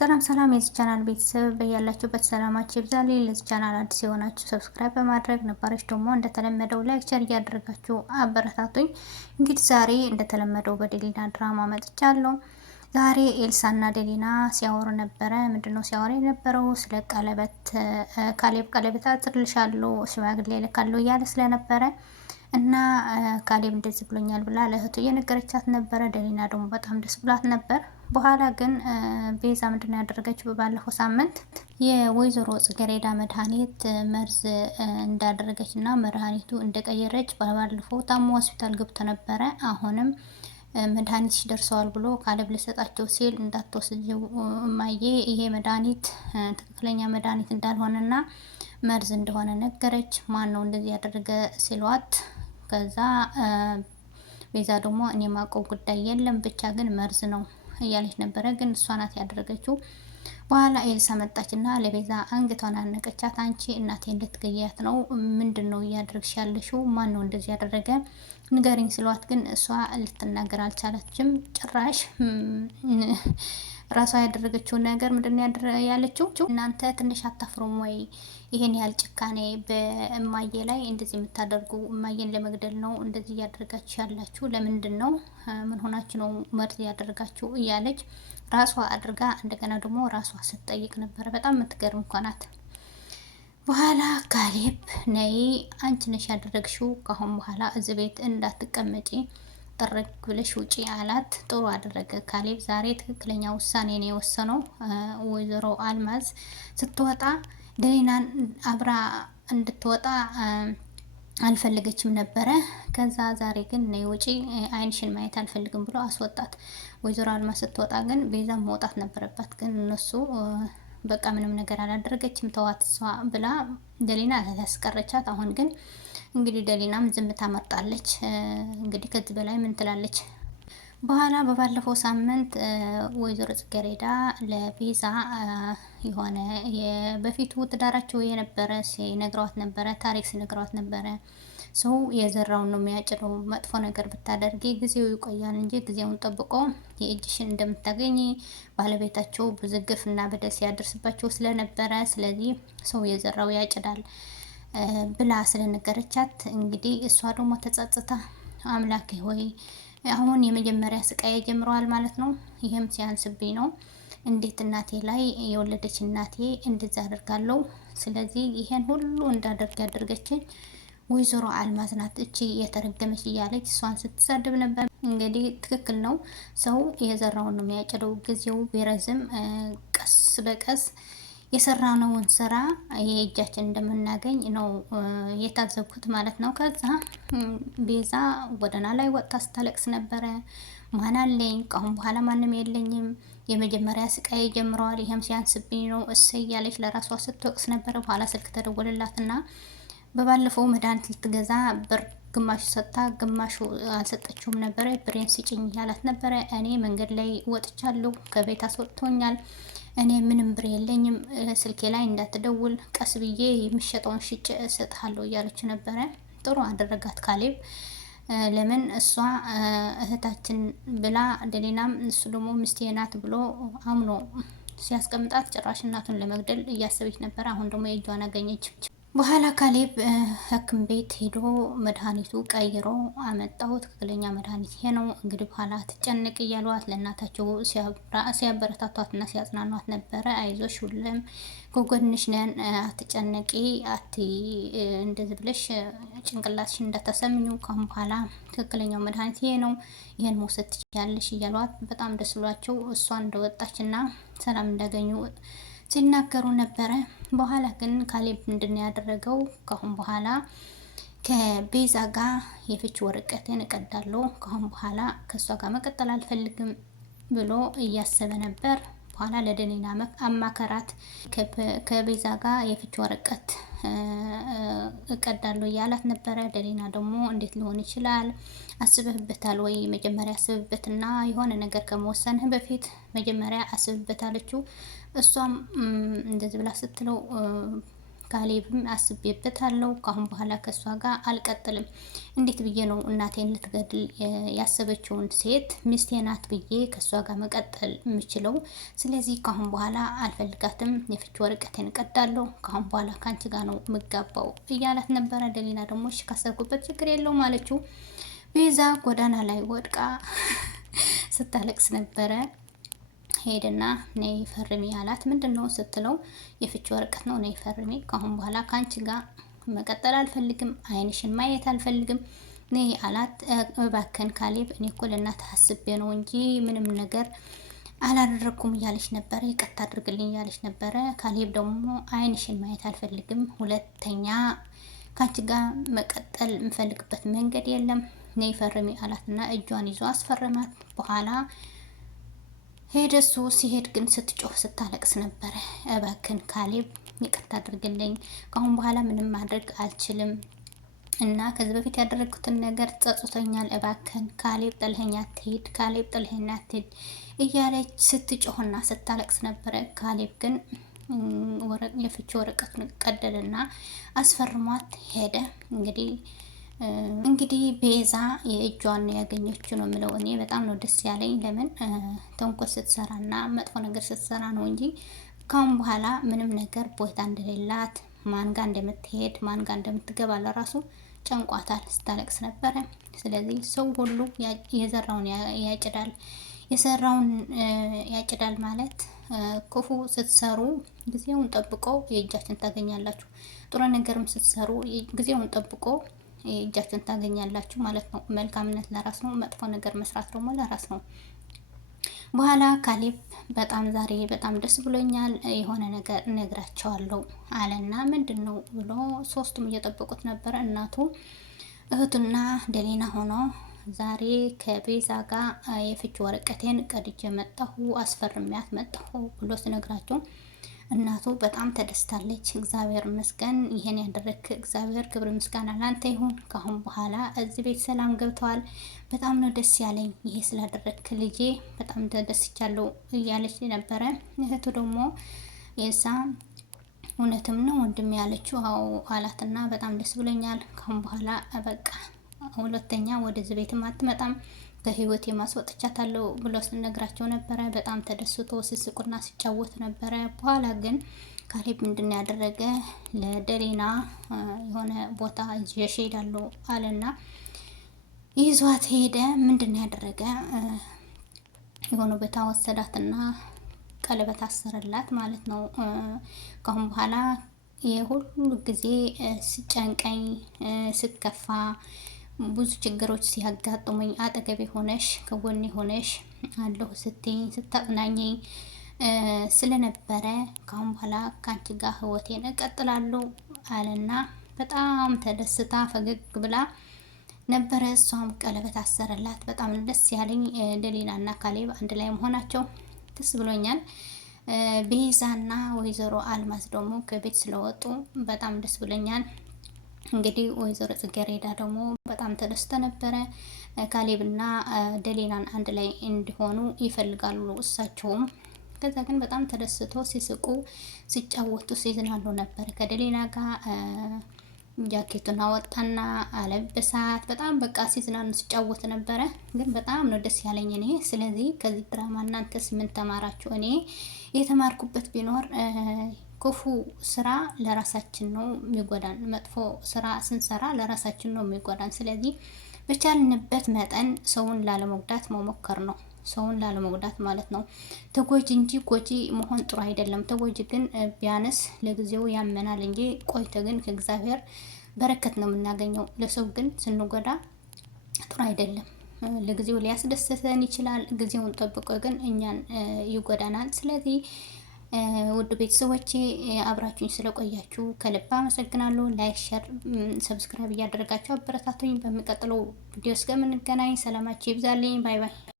ሰላም ሰላም የዚህ ቻናል ቤተሰብ በያላችሁበት ሰላማችሁ ይብዛልኝ። ለዚህ ቻናል አዲስ የሆናችሁ ሰብስክራይብ በማድረግ ነባሮች ደግሞ እንደተለመደው ላይክ ሸር እያደረጋችሁ አበረታቱኝ። እንግዲህ ዛሬ እንደተለመደው በደሊና ድራማ መጥቻለሁ። ዛሬ ኤልሳና ደሊና ሲያወሩ ነበረ። ምንድነው ሲያወሩ የነበረው? ስለ ቀለበት ካሌብ ቀለበት አጥልሻለሁ ሽማግሌ ልካለሁ እያለ ስለነበረ እና ካሌብ እንደዚህ ብሎኛል ብላ ለእህቱ እየነገረቻት ነበረ። ደሊና ደግሞ በጣም ደስ ብሏት ነበር። በኋላ ግን ቤዛ ምንድነው ያደረገችው? ባለፈው ሳምንት የወይዘሮ ጽጌረዳ መድኃኒት መርዝ እንዳደረገች እና መድኃኒቱ እንደቀየረች ባለፈው ታሞ ሆስፒታል ገብቶ ነበረ። አሁንም መድኃኒትሽ ደርሰዋል ብሎ ካሌብ ልሰጣቸው ሲል እንዳትወስጂው እማዬ፣ ይሄ መድኃኒት ትክክለኛ መድኃኒት እንዳልሆነና መርዝ እንደሆነ ነገረች። ማን ነው እንደዚህ ያደረገ ሲሏት፣ ከዛ ቤዛ ደግሞ እኔ ማውቀው ጉዳይ የለም ብቻ ግን መርዝ ነው እያለች ነበረ። ግን እሷ ናት ያደረገችው። በኋላ ኤልሳ መጣችና ለቤዛ አንገቷን አነቀቻት። አንቺ እናቴ እንድትገያት ነው? ምንድን ነው እያደረግሽ ያለሽው? ማን ነው እንደዚህ ያደረገ ንገሪኝ ስሏት፣ ግን እሷ ልትናገር አልቻለችም። ጭራሽ ራሷ ያደረገችውን ነገር ምንድን ያለችው? እናንተ ትንሽ አታፍሩም ወይ? ይሄን ያህል ጭካኔ በእማዬ ላይ እንደዚህ የምታደርጉ? እማዬን ለመግደል ነው እንደዚህ እያደረጋችሁ ያላችሁ? ለምንድን ነው? ምን ሆናችሁ ነው መርዝ ያደረጋችሁ? እያለች ራሷ አድርጋ እንደገና ደግሞ ራሷ ስትጠይቅ ነበረ። በጣም የምትገርም እኮ ናት። በኋላ ካሌብ ነይ አንቺ ነሽ ያደረግሽው፣ ካሁን በኋላ እዚህ ቤት እንዳትቀመጪ ጠረግ ብለሽ ውጪ አላት። ጥሩ አደረገ ካሌብ። ዛሬ ትክክለኛ ውሳኔ ነው የወሰነው። ወይዘሮ አልማዝ ስትወጣ ደሊናን አብራ እንድትወጣ አልፈለገችም ነበረ። ከዛ ዛሬ ግን ነይ ውጪ፣ አይንሽን ማየት አልፈልግም ብሎ አስወጣት። ወይዘሮ አልማዝ ስትወጣ ግን ቤዛም መውጣት ነበረባት። ግን እነሱ በቃ ምንም ነገር አላደረገችም ተዋት እሷ ብላ ደሊና ያስቀረቻት። አሁን ግን እንግዲህ ደሊናም ዝምታ መርጣለች። እንግዲህ ከዚህ በላይ ምን ትላለች? በኋላ በባለፈው ሳምንት ወይዘሮ ጽጌረዳ ለቤዛ የሆነ በፊቱ ትዳራቸው የነበረ ሲነግሯት ነበረ፣ ታሪክ ሲነግሯት ነበረ። ሰው የዘራውን ነው የሚያጭደው። መጥፎ ነገር ብታደርጊ ጊዜው ይቆያል እንጂ ጊዜውን ጠብቆ የእጅሽን እንደምታገኝ ባለቤታቸው ብዙ ግፍ እና በደል ሲያደርስባቸው ስለነበረ፣ ስለዚህ ሰው የዘራው ያጭዳል ብላ ስለነገረቻት እንግዲህ እሷ ደግሞ ተጸጽታ አምላኬ ሆይ አሁን የመጀመሪያ ስቃይ ጀምረዋል ማለት ነው። ይህም ሲያንስብኝ ነው። እንዴት እናቴ ላይ የወለደች እናቴ እንደዛ አደርጋለሁ? ስለዚህ ይሄን ሁሉ እንዳደርግ ያደርገችኝ ወይዘሮ አልማዝ ናት፣ እቺ የተረገመች እያለች እሷን ስትሳደብ ነበር። እንግዲህ ትክክል ነው። ሰው የዘራውን ነው የሚያጭደው። ጊዜው ቢረዝም ቀስ በቀስ የሰራነውን ስራ የእጃችን እንደምናገኝ ነው የታዘብኩት ማለት ነው። ከዛ ቤዛ ጎዳና ላይ ወጥታ ስታለቅስ ነበረ። ማን አለኝ? ከአሁን በኋላ ማንም የለኝም። የመጀመሪያ ስቃይ ጀምረዋል። ይሄም ሲያንስብኝ ነው እሰይ እያለች ለራሷ ስትወቅስ ነበረ። በኋላ ስልክ ተደወለላትና በባለፈው መድኃኒት ልትገዛ ብር ግማሹ ሰጥታ ግማሹ አልሰጠችውም ነበረ። ብሬን ስጭኝ እያላት ነበረ። እኔ መንገድ ላይ ወጥቻለሁ፣ ከቤት አስወጥቶኛል፣ እኔ ምንም ብር የለኝም፣ ስልኬ ላይ እንዳትደውል፣ ቀስ ብዬ የሚሸጠውን ሽጭ እሰጥሃለሁ እያለች ነበረ። ጥሩ አደረጋት ካሌብ። ለምን እሷ እህታችን ብላ ደሊናም እሱ ደግሞ ሚስቴ ናት ብሎ አምኖ ሲያስቀምጣት ጭራሽ እናቱን ለመግደል እያሰበች ነበር። አሁን ደግሞ የእጇን አገኘች። በኋላ ካሌብ ሐኪም ቤት ሄዶ መድኃኒቱ ቀይሮ አመጣው። ትክክለኛ መድኃኒት ይሄ ነው እንግዲህ በኋላ አትጨነቅ እያሏት ለእናታቸው ሲያበረታቷት እና ሲያጽናኗት ነበረ። አይዞሽ ሁሉም ከጎንሽ ነን፣ አትጨነቂ፣ እንደዚህ ብለሽ ጭንቅላትሽ እንዳታሰምኙ፣ ካሁን በኋላ ትክክለኛው መድኃኒት ይሄ ነው፣ ይሄን መውሰድ ትችያለሽ እያሏት በጣም ደስ ብሏቸው እሷ እንደወጣችና ሰላም እንዳገኙ ሲናገሩ ነበረ። በኋላ ግን ካሌብ ምንድን ነው ያደረገው? ካሁን በኋላ ከቤዛ ጋር የፍች ወረቀትን እቀዳለሁ፣ ካሁን በኋላ ከእሷ ጋር መቀጠል አልፈልግም ብሎ እያሰበ ነበር። በኋላ ለደሊና አማከራት። ከቤዛ ጋር የፍች ወረቀት እቀዳለሁ እያላት ነበረ። ደሊና ደግሞ እንዴት ሊሆን ይችላል? አስበህበታል ወይ? መጀመሪያ አስብበትና የሆነ ነገር ከመወሰንህ በፊት መጀመሪያ አስብበት አለችው። እሷም እንደዚህ ብላ ስትለው ካሌብም አስቤበታለሁ። ካሁን በኋላ ከእሷ ጋር አልቀጥልም። እንዴት ብዬ ነው እናቴን ልትገድል ያሰበችውን ሴት ሚስቴ ናት ብዬ ከእሷ ጋር መቀጠል የምችለው? ስለዚህ ካሁን በኋላ አልፈልጋትም። የፍች ወረቀቴን እቀዳለሁ። ካሁን በኋላ ከአንቺ ጋር ነው የምጋባው እያላት ነበረ። ደሊና ደግሞ እሺ ካሰብኩበት ችግር የለውም አለችው። ቤዛ ጎዳና ላይ ወድቃ ስታለቅስ ነበረ። ሄድና ነይ ፈርሚ አላት። ምንድን ነው ስትለው የፍች ወረቀት ነው፣ ነይ ፈርሚ። ካሁን በኋላ ከአንቺ ጋር መቀጠል አልፈልግም፣ አይንሽን ማየት አልፈልግም ነይ አላት። እባክህን ካሌብ፣ እኔ እኮ ለእናትህ አስቤ ነው እንጂ ምንም ነገር አላደረኩም እያለች ነበረ። ይቅርታ አድርግልኝ እያለች ነበረ። ካሌብ ደግሞ አይንሽን ማየት አልፈልግም፣ ሁለተኛ ከአንቺ ጋር መቀጠል የምፈልግበት መንገድ የለም፣ ነይ ፈርሚ አላትና እጇን ይዞ አስፈረማት። በኋላ ሄደ። እሱ ሲሄድ ግን ስትጮህ ስታለቅስ ነበረ። እባክን ካሌብ ይቅርታ አድርግልኝ፣ ከአሁን በኋላ ምንም ማድረግ አልችልም እና ከዚህ በፊት ያደረግኩትን ነገር ጸጽቶኛል። እባክን ካሌብ ጥልኸኝ አትሂድ፣ ካሌብ ጥልኸኝ አትሂድ እያለች ስትጮህና ስታለቅስ ነበረ። ካሌብ ግን የፍች ወረቀቱን ቀደደና አስፈርሟት ሄደ። እንግዲህ ቤዛ የእጇን ያገኘችው ነው የምለው። እኔ በጣም ነው ደስ ያለኝ። ለምን ተንኮል ስትሰራና መጥፎ ነገር ስትሰራ ነው እንጂ ካሁን በኋላ ምንም ነገር ቦታ እንደሌላት፣ ማንጋ እንደምትሄድ ማንጋ እንደምትገባ ለራሱ ጨንቋታል። ስታለቅስ ነበረ። ስለዚህ ሰው ሁሉ የዘራውን ያጭዳል፣ የሰራውን ያጭዳል ማለት ክፉ ስትሰሩ ጊዜውን ጠብቆ የእጃችን ታገኛላችሁ። ጥሩ ነገርም ስትሰሩ ጊዜውን ጠብቆ እጃችሁን ታገኛላችሁ ማለት ነው። መልካምነት ለራስ ነው፣ መጥፎ ነገር መስራት ደግሞ ለራስ ነው። በኋላ ካሌብ ዛሬ በጣም ደስ ብሎኛል፣ የሆነ ነገር እነግራቸዋለሁ አለና ምንድን ነው ብሎ ሶስቱም እየጠበቁት ነበረ። እናቱ እህቱና ደሊና ሆኖ ዛሬ ከቤዛ ጋር የፍች ወረቀቴን ቀድጄ መጣሁ፣ አስፈርሚያት መጣሁ ብሎ ሲነግራቸው እናቱ በጣም ተደስታለች። እግዚአብሔር ይመስገን ይሄን ያደረክ እግዚአብሔር ክብር ምስጋና ላንተ ይሁን። ካሁን በኋላ እዚህ ቤት ሰላም ገብተዋል። በጣም ነው ደስ ያለኝ ይሄ ስላደረክ ልጄ፣ በጣም ተደስቻለሁ እያለች ነበረ። እህቱ ደግሞ የሳ እውነትም ነው ወንድም ያለችው አዎ አላትና በጣም ደስ ብሎኛል። ካሁን በኋላ በቃ ሁለተኛ ወደዚህ ቤትም አትመጣም ከህይወት የማስወጥቻታለሁ ብሎ ስነግራቸው ነበረ። በጣም ተደስቶ ሲስቁና ሲጫወት ነበረ። በኋላ ግን ካሌብ ምንድን ያደረገ ለደሊና የሆነ ቦታ ይዤሽ እሄዳለሁ አለና ይዟት ሄደ። ምንድን ያደረገ የሆነ ቦታ ወሰዳትና ቀለበት አሰረላት ማለት ነው። ካሁን በኋላ የሁሉ ጊዜ ስጨንቀኝ ስከፋ ብዙ ችግሮች ሲያጋጥሙኝ አጠገቤ ሆነሽ ከጎኔ ሆነሽ አለሁ ስትይኝ ስታጽናኘኝ ስለነበረ ካሁን በኋላ ከአንቺ ጋር ህይወቴን እቀጥላለሁ አለና በጣም ተደስታ ፈገግ ብላ ነበረ። እሷም ቀለበት አሰረላት። በጣም ደስ ያለኝ ደሊናና ካሌብ አንድ ላይ መሆናቸው ደስ ብሎኛል። ቤዛና ወይዘሮ አልማዝ ደግሞ ከቤት ስለወጡ በጣም ደስ ብሎኛል። እንግዲህ ወይዘሮ ጽጌረዳ ደግሞ በጣም ተደስተ ነበረ። ካሌብና ደሊናን አንድ ላይ እንዲሆኑ ይፈልጋሉ እሳቸውም። ከዛ ግን በጣም ተደስቶ ሲስቁ ሲጫወቱ ሲዝናሉ ነበር። ከደሊና ጋር ጃኬቱን አወጣና አለበሳት። በጣም በቃ ሲዝናኑ ሲጫወት ነበረ። ግን በጣም ነው ደስ ያለኝ እኔ። ስለዚህ ከዚህ ድራማ እናንተስ ምን ተማራችሁ? እኔ የተማርኩበት ቢኖር ክፉ ስራ ለራሳችን ነው የሚጎዳን። መጥፎ ስራ ስንሰራ ለራሳችን ነው የሚጎዳን። ስለዚህ በቻልንበት መጠን ሰውን ላለመጉዳት መሞከር ነው። ሰውን ላለመጉዳት ማለት ነው። ተጎጂ እንጂ ጎጂ መሆን ጥሩ አይደለም። ተጎጂ ግን ቢያንስ ለጊዜው ያመናል እንጂ ቆይቶ ግን ከእግዚአብሔር በረከት ነው የምናገኘው። ለሰው ግን ስንጎዳ ጥሩ አይደለም። ለጊዜው ሊያስደስተን ይችላል። ጊዜውን ጠብቆ ግን እኛን ይጎዳናል። ስለዚህ ውድ ቤተሰቦቼ አብራችሁኝ ስለቆያችሁ ከልብ አመሰግናለሁ። ላይክ፣ ሼር፣ ሰብስክራይብ እያደረጋችሁ አበረታቱኝ። በሚቀጥለው ቪዲዮ እስከምንገናኝ ሰላማችሁ ይብዛልኝ። ባይ ባይ።